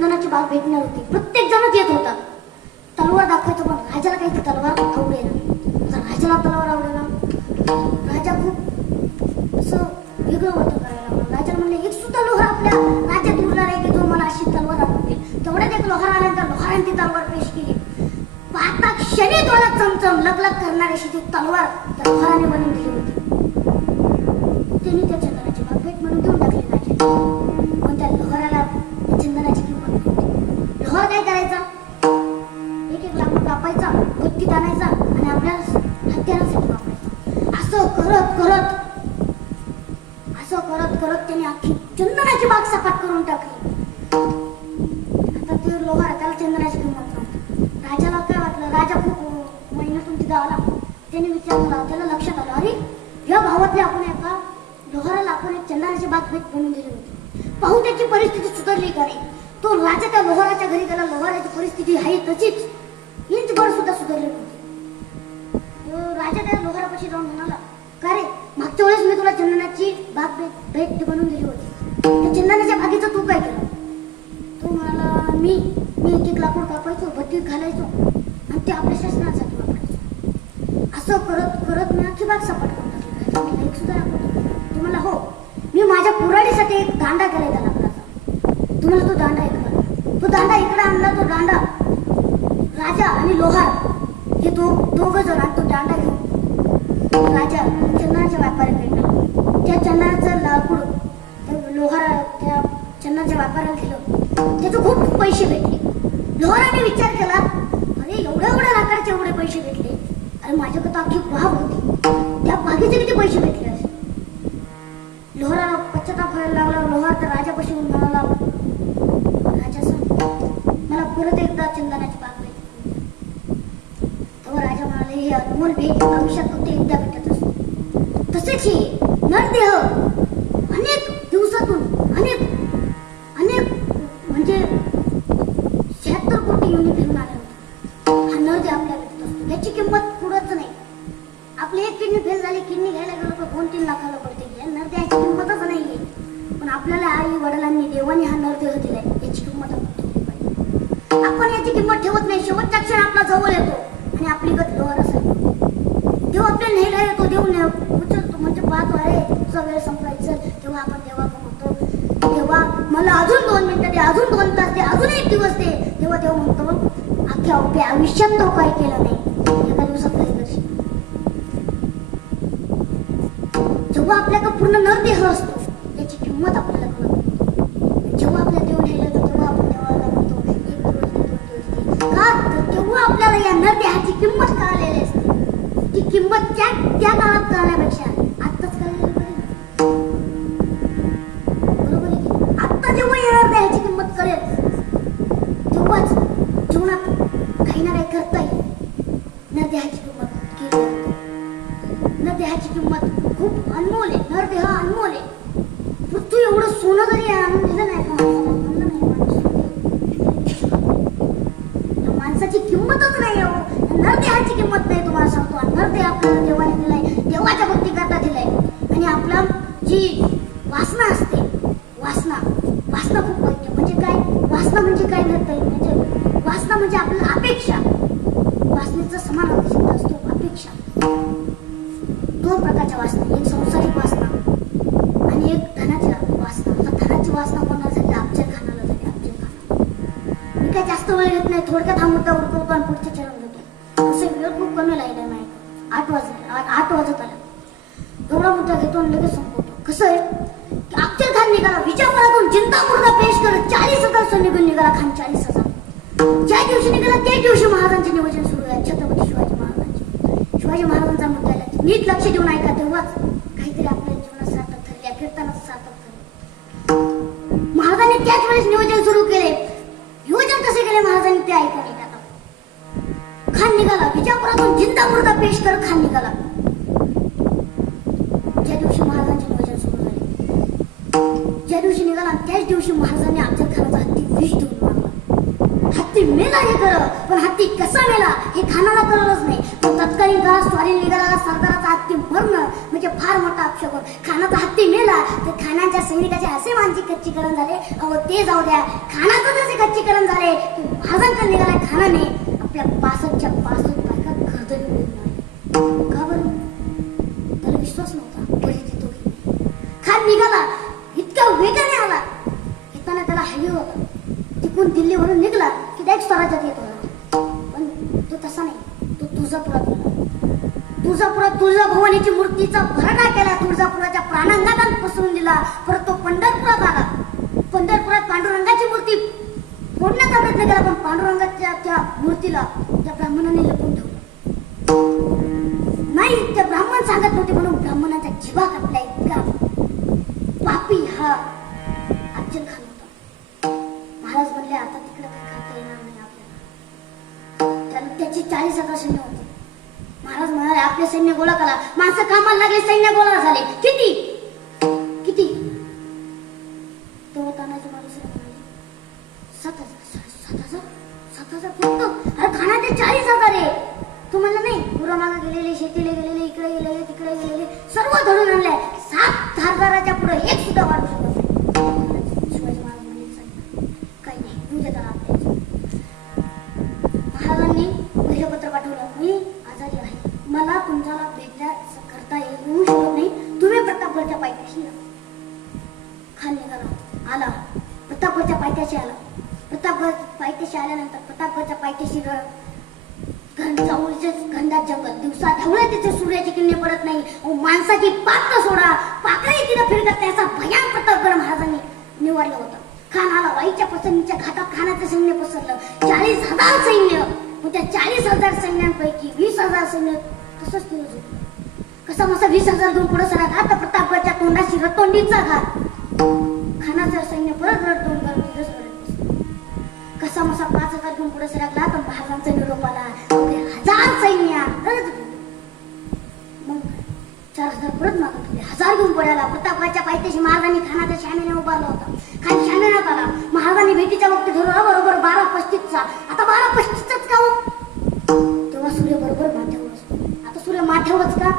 चंदनाची बाग भेटणार होती. प्रत्येक जणच येत होता. तलवार दाखवायचं पण राजाला काही ती तलवार आवडेना. राजाला तलवार आवडेना. राजा खूप असं वेगळं होतं करायला. राजाला म्हणले एक सुद्धा लोहार आपल्या राज्यात उरला नाही की जो मला अशी तलवार आणून तेवढ्यात एक लोहार आल्यानंतर लोहाराने ती तलवार पेश केली. पाहता क्षणी डोळ्यात चमचम लकलक करणारी अशी ती तलवार त्या लोहाराने बनवून दिली होती. त्यांनी त्या चंदनाची बाग भेट म्हणून देऊन टाकली राजाला. पण त्या लोहाराला चंदनाची किंमत नव्हती. लोहार काय करायचा? एक एक लाकूड कापायचा, भट्टीत आणायचा आणि आपल्या हत्यारासाठी वापरायचा. असं करत करत त्यांनी अख्खी चंदनाची बाग सपाट करून टाकली. आता ते लोहार, त्याला चंदनाची किंमत नव्हती. राजाला काय वाटलं? राजा खूप महिन्यातून तिथं आला. त्याने विचार केला. त्याला लक्षात आलं, अरे या भावातल्या आपण एका लोहाराला आपण एक चंदनाची बाग भेट बनवून दिली होती. पाहू त्याची परिस्थिती सुधारली का नाही. तो राजा त्या लोहाराच्या घरी गेला. लोहाराची परिस्थिती आहे तशीच, इंचभर सुद्धा सुधारली नव्हती. राजा त्या लोहारापाशी जाऊन म्हणाला, का रे, मागच्या वेळेस मी तुला चंदनाची बाग भेट बनवून दिली होती. त्या चंदनाच्या बागेचं तू काय केलं? तो म्हणाला, मी एक एक लाकूड कापायचो, भट्टीत घालायचो आणि ते आपल्या शासनासाठी वापरायचो. असं करत करत मी अख्खी बाग सपाट करून टाकली. राजा एक सुद्धा लाकूड. तुम्हाला हो, मी माझ्या पुराडीसाठी एक दांडा केलाय त्या लाकडाचा. तुम्हाला तो दांडा इकडे आणला. तो दांडा राजा आणि लोहार हे दोघं जण तो दांडा घेऊन राजा चंदनाच्या व्यापाऱ्याकडे गेला. त्या चंदनाचं लाकूड लोहार त्या चंदनाच्या व्यापाऱ्याला दिलं. त्याचे खूप पैसे भेटले. लोहाराने विचार केला, अरे एवढ्या लाकडाचे एवढे पैसे भेटले. अरे माझ्याकडे अख्खी बाग होती, त्या बागेचे किती पैसे भेटले असे. लोहाराला पश्चाताप व्हायला लागला. लोहार तर राजापाशी येऊन म्हणाला, राजा मला परत एकदा चंदनाची बाग भेटली. तेव्हा राजा म्हणाले, हे अनमोल भेट आयुष्यात फक्त एकदा भेटत असतो. तसेच हे नरदेह अनेक दिवसातून अनेक म्हणजे 76 कोटी योनी फिरून आले होते. हा नरदेह आपल्याला भेटत असतो. याची किंमत पुढंच नाही. आपली एक किडनी फेल झाली, किडनी घ्यायला गेलो तर 2-3 लाखाला पडते. या नरदेहाची किंमतच नाहीये. पण आपल्याला आई वडिलांनी देवाने हा नरदेह दिलाय, याची किंमत आपण ठेवली पाहिजे. आपण याची किंमत ठेवत नाही. शेवटच्या क्षण आपला जवळ येतो आणि आपली गत लोहार असेल. देव आपल्याला न्यायला येतो. देव उचलतो म्हणजे पाहतो, अरे तुझा वेळ संपलायचा. तेव्हा आपण देवाकडे म्हणतो, तेव्हा मला अजून 2 मिनिटं दे, अजून 2 तास दे, अजून 1 दिवस दे. तेव्हा देव म्हणतो, अख्ख्या आयुष्यात तो काय केलं नाही, एका दिवसात काही करशील. जेव्हा आपल्याकडे पूर्ण नरदेह असतो त्याची किंमत आपल्याला कळत. जेव्हा आपल्या देव न्यायला येतो तेव्हा आपण देवाला म्हणतो, 1 दिवस दे, 2 दिवस दे. का? तेव्हा आपल्याला या नरदेहाची किंमत कळलेली असते. ती किंमत त्या काळात कळण्यापेक्षा आत्ताच कळलेली बरी. बरोबर आहे की? आत्ता जेव्हा येणार नरदेहाची किंमत कळेल तेव्हाच जीवनात काही ना काही करता येईल. नरदेहाची किंमत केली जाते. नरदेहाची किंमत खूप अनमोल आहे. नरदेह अनमोल आहे. पृथ्वी एवढं सोनं जरी आणून दिलं नाही का माणसाची किंमतच नाही. नरदेहाची किंमत नाही. तुम्हाला सांगतो, नरदेह आपल्याला देवाने दिलाय, देवाच्या भक्ती करता दिलाय. आणि आपला जी वासना असते, वासना खूप वाईट. म्हणजे काय वासना म्हणजे काय नरदेह म्हणजे वासना म्हणजे आपल्याला अपेक्षा. वासनेचा समान अर्थ शब्द असतो अपेक्षा. 2 प्रकारच्या वासना, एक संसारिक वासना आणि एक धनाची वासना. आता धनाची वासना कोणासाठी? अफजल खानाला झाली. अफजल खान. मी काय जास्त वेळ घेत नाही, थोडक्यात हा मुद्दा उडकवतो आणि पुढचे चरण घेतो. तसे वेळ खूप कमी लागला नाही. 8 वाजत आला. एवढा मुद्दा घेतो आणि लगेच संपवतो. कसं आहे की अफजल खान निघाला विजापुरातून जिंदा मुर्दा पेश करत. 40,000 सैन्य घेऊन निघाला खान. 40,000 ज्या दिवशी निघाला त्याच दिवशी महाराजांचे नियोजन सुरू आहे. छत्रपती शिवाजी महाराजांचा मुद्दा नीट लक्ष देऊन ऐका. तेव्हाच काहीतरी आपल्या जीवनात सार्थक ठरले, या कीर्तनात सार्थक ठरले. महाराजांनी त्याच वेळेस नियोजन सुरू केले. नियोजन कसे केले महाराजांनी ते ऐका. खान निघाला विजापुरातून जिंदा मुर्दा पेश करत. खान निघाला ज्या दिवशी महाराजांचे नियोजन सुरू झाले. ज्या दिवशी निघाला त्याच दिवशी महाराजांनी अफजल खानाचा हत्ती विष देऊन मारला. हत्ती मेला. मेला हे खरं, पण हत्ती कसा मेला हे खानाला कळलंच नाही. पण तत्कालीन काळात स्वारी निघालेला सरदाराचा हत्ती मरणं म्हणजे फार मोठा अपशकुन. खानाचा हत्ती मेला तर खानाच्या सैनिकाचे असे मानसिक खच्चीकरण झाले. अहो ते जाऊ द्या, खानाचं जसे खच्चीकरण झाले की महाराजांकडे निघाला खानाने आपल्या 65च्या 65 बायका गर्दन मिळून. का बरं? त्याला विश्वास नव्हता परिस्थिती होती. खान निघाला, इतक्या वेगाने आला, येताना त्याला हायवे होता. तिकून दिल्लीवरून निघाला की त्याच स्वराज्यात येत होता. पण तो तसा नाही, तो तुळजापुरात गेला. तुळजापुरात तुळजाभवानीची मूर्तीचा भरडा केला, तुळजापुराच्या प्राणांगणात पसरून दिला. परत तो पंढरपुरात आला. पंढरपुरात पांडुरंगाची मूर्ती फोडण्याचा प्रयत्न केला, पण पांडुरंगाच्या त्या मूर्तीला त्या ब्राह्मणाने लपून ठेवलं. नाही, त्या ब्राह्मण सांगत नव्हते म्हणून ब्राह्मणाचा जिवा कापला. इतका पापी हा अफजल खान होता. महाराज म्हणले आता तिकडे काही खाता येणार नाही आपल्याला. त्याची 40,000 सैन्य होते. महाराज म्हणाले आपले सैन्य गोळा करा. माणसं कामाला लागले, सैन्य गोळा झाले. किती किती? तेव्हा तानाजी मालुसरे म्हणाले 7,000 फक्त. अरे खानाचे 40,000 आहे. तू म्हणला नाही, पुरामागे गेलेले, शेतीला गेलेले, इकडे गेलेले, तिकडे गेलेले, सर्व धरून आणले. 7,000च्या पुढे एक सुद्धा वाढू शकत नाही. शिवाजी महाराज म्हणले काही नाही, येऊ दे त्याला आपल्या. महाराजांनी पहिले पत्र पाठवलं, मी आजारी आहे, मला तुमच्याला भेट करता येऊ शकत नाही, तुम्ही प्रतापगडच्या पायथ्याशी या. खान निघाला, आला प्रतापगडच्या पायथ्याशी आला. प्रतापगड पायथ्याशी आल्यानंतर प्रतापगडच्या पायथ्याशी घनदाट जंगल, दिवसा ढवळे तिथे सूर्याची किरणे पडत नाही. माणसाची पात्र सोडा, पाकळी तिला फिरकत त्याचा भयान प्रतापगड महाराजांनी निवारलं होतं. खान आला, वाईच्या पसरणीच्या घाटात खानाचं सैन्य पसरलं. 40,000 सैन्य. मग त्या 40,000 सैन्यांपैकी 20,000 सैन्य तसंच तिथं झोपलं. कसा मसा 20,000 घेऊन पुढे सरकला तर प्रतापगडच्या तोंडाशी रतोंडीचा घाट. खानाचं सैन्य परत रतोंड करून तिथंच रडत बसलं. कसा मसा 5,000 घेऊन पुढे सरकला तर महाराजांचा निरोप आला. 1,000 सैन्य रडत गेले. मग 4,000 परत मागत होते. 1,000 घेऊन पडायला प्रतापगडच्या पायथ्याशी महाराजांनी खानाच्या शामेने उभारला होता. खान शामेनात आला. महाराजांनी भेटीच्या वक्ती धरला बरोबर 12:35चा. आता 12:35च का हो? तेव्हा सूर्य बरोबर माथ्यावर असतो. आता सूर्य माथ्यावरच का?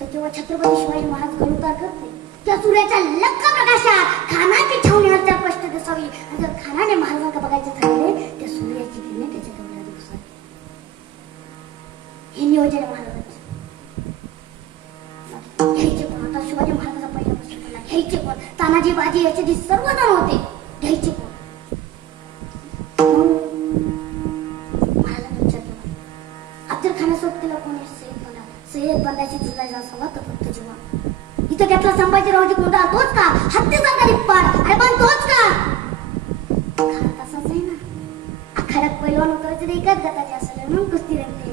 तर जेव्हा छत्रपती शिवाजी महाराज गणुतार करते त्या सूर्याच्या लख्ख प्रकाशात खानाची छावणी हलचाल स्पष्ट दिसावी. आणि जर खानाने महाराजांना बघायचे ठरले तर सूर्याची किरणे त्याच्या डोळ्यात दिसावी. हे नियोजन महाराजांचे. घ्यायचे कोण? आता शिवाजी महाराजांचा पहिला प्रश्न पडला, घ्यायचे कोण? तानाजी, बाजी याचे सर्वजण होते. घ्यायचे कोण? महाराजांनी विचार केला, अफजल खानासोबत तिला कोण आहे? सय्यद बंदाची जुलायला असावा तर फक्त जेव्हा इथं त्यातला संभाजीरावजी कोणता तोच का? हत्तीचा तरी पार अरे पण तोच का? खरा तसाच आहे ना. आखाड्यात पैलवान उतरायचे ते एकाच गटाचे असेल म्हणून कुस्ती रंगते.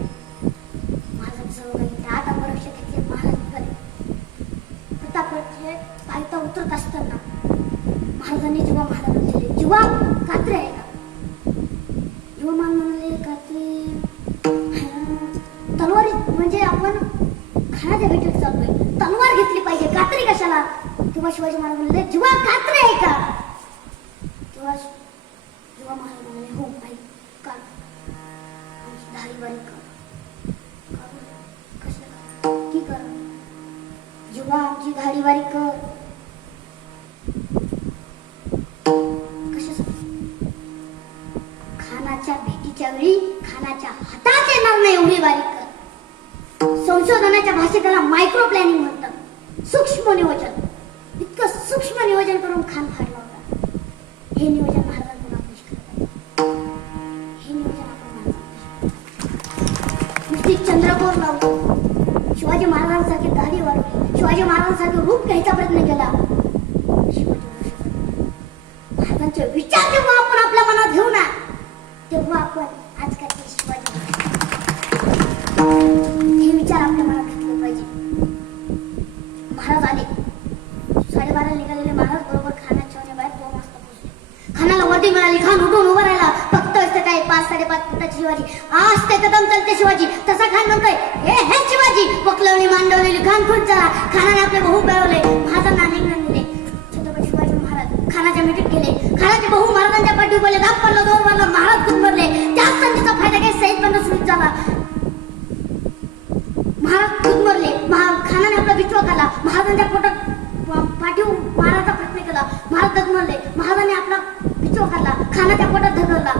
महाराज सर्व काही 8 अंगरक्ष घेतले. महाराज निघाले. प्रतापगडचे पायथा उतरत असताना महाराजांनी जेव्हा महाराजांना दिले, जेव्हा कात्रे आहे का? जेव्हा मान म्हणाले कात्रे तलवारी म्हणजे आपण खानाच्या भेटीत चाललोय, तलवार घेतली पाहिजे, कात्री कशाला? तेव्हा शिवाजी महाराज म्हणले जेव्हा कात्री आहे का? तेव्हा महाराज म्हणाले हो आई का आमची धारीवारी कर. कशाला? की कर? जेव्हा आमची धारीवारी कर. कशासाठी? खानाच्या भेटीच्या वेळी खानाच्या हातात येणार नाही एवढी वारी कर. संशोधनाच्या भाषेत त्याला मायक्रो प्लॅनिंग म्हणतात. सूक्ष्म नियोजन. इतकं सूक्ष्म नियोजन करून खान फाडला होता. हे नियोजन महाराजांकडून आपण शिकलं पाहिजे. हे नियोजन आपण महाराजांकडून नुसती चंद्रकोर लावली, शिवाजी महाराजांसारखी दाढी वाढवली, शिवाजी महाराजांसारखे रूप घ्यायचा प्रयत्न केला. महाराजांचे विचार जेव्हा आपण आपल्या मनात घेऊ ना तेव्हा आपण आजकालचे शिवाजी हे विचार आपल्या मनात घेतले पाहिजे. महाराज आले. 12:30 निघालेले महाराज बरोबर खानाच्या बाहेर 2 वाजता पोहोचले. खानाला वर्दी मिळाली. खान उठून उभा राहिला. फक्त असतं काय 5-5.5 फुटाची शिवाजी. आज ते कदम चालते शिवाजी. तसा खान म्हणतोय हे शिवाजी. पकलवणी मांडवलेली खान खुश झाला. खानाने आपले बहु मिळवले. महाराजांना निघून दिले. छत्रपती शिवाजी महाराज खानाच्या मिठीत गेले. खानाचे बहु महाराजांच्या पाठी बोलले दाब पडला दोन वाला महाराज गुदमरले. त्याच संधीचा फायदा काही सहित बंद सुरू झाला. महाराज गुदमरले. खानाने आपला बिचवा काढला. महाराजांच्या पोटात पाठीव मारायचा प्रयत्न केला. महाराज डगमरले. महाराजांनी आपला बिचवा काढला. खानाच्या पोटात धगरला.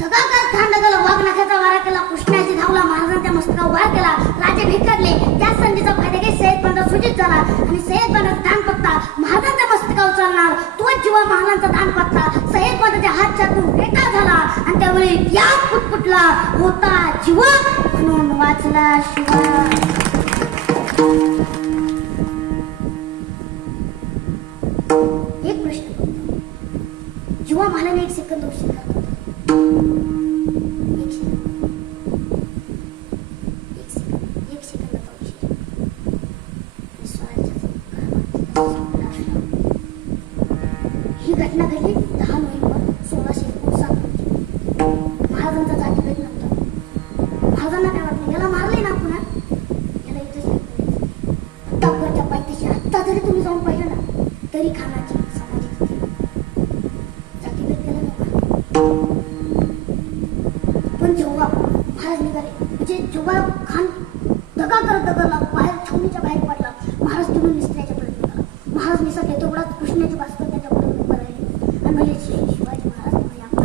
धगाकर खान डगला. वाघ नाक्याचा वारा केला. कृष्णाची धावला. महाराजांच्या मस्तकावर वार केला. राजे भिकारले. त्याच संधीचा फायदा काही सय्यद बंदा सूचित झाला आणि सय्यद बंदाचा दानपत्ता महाराजांच्या मस्तकावर चालणार. तोच जीवा महाराजांचा दानपत्ता सय्यद बंदाच्या हात छाटून रेटा झाला आणि त्यावेळी या फुटफुटला होता जीवा म्हणून वाचला शिवा. एक प्रश्न जीवा महाराजांनी एक सेकंद उशीर करतो. ही घटना घडली 10 नोव्हेंबर 1659 रोजी. महाराजांचा जातीभेद नव्हता. महाराजांना काय वाटलं याला मारले ना पुन्हा याला इथेच अफगाणच्या पायथ्याशी आत्ता जरी तुम्ही जाऊन पाहिलं ना तरी खानाची समाजाची जातीभेद केला नव्हता. पण जेव्हा महाराज निघाले म्हणजे जेव्हा खान दगा करत दगरला बाहेर छावणीच्या बाहेर पडला महाराज तिथून निसण्याचा प्रयत्न केला. महाराज निसटले तेवढाच कृष्णाची भास्कर त्याच्या पुढे उभं राहिले आणि म्हणजे शिवाजी महाराज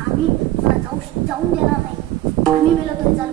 आम्ही तुला जाऊन देणार नाही. आम्ही मेलो तरी चाल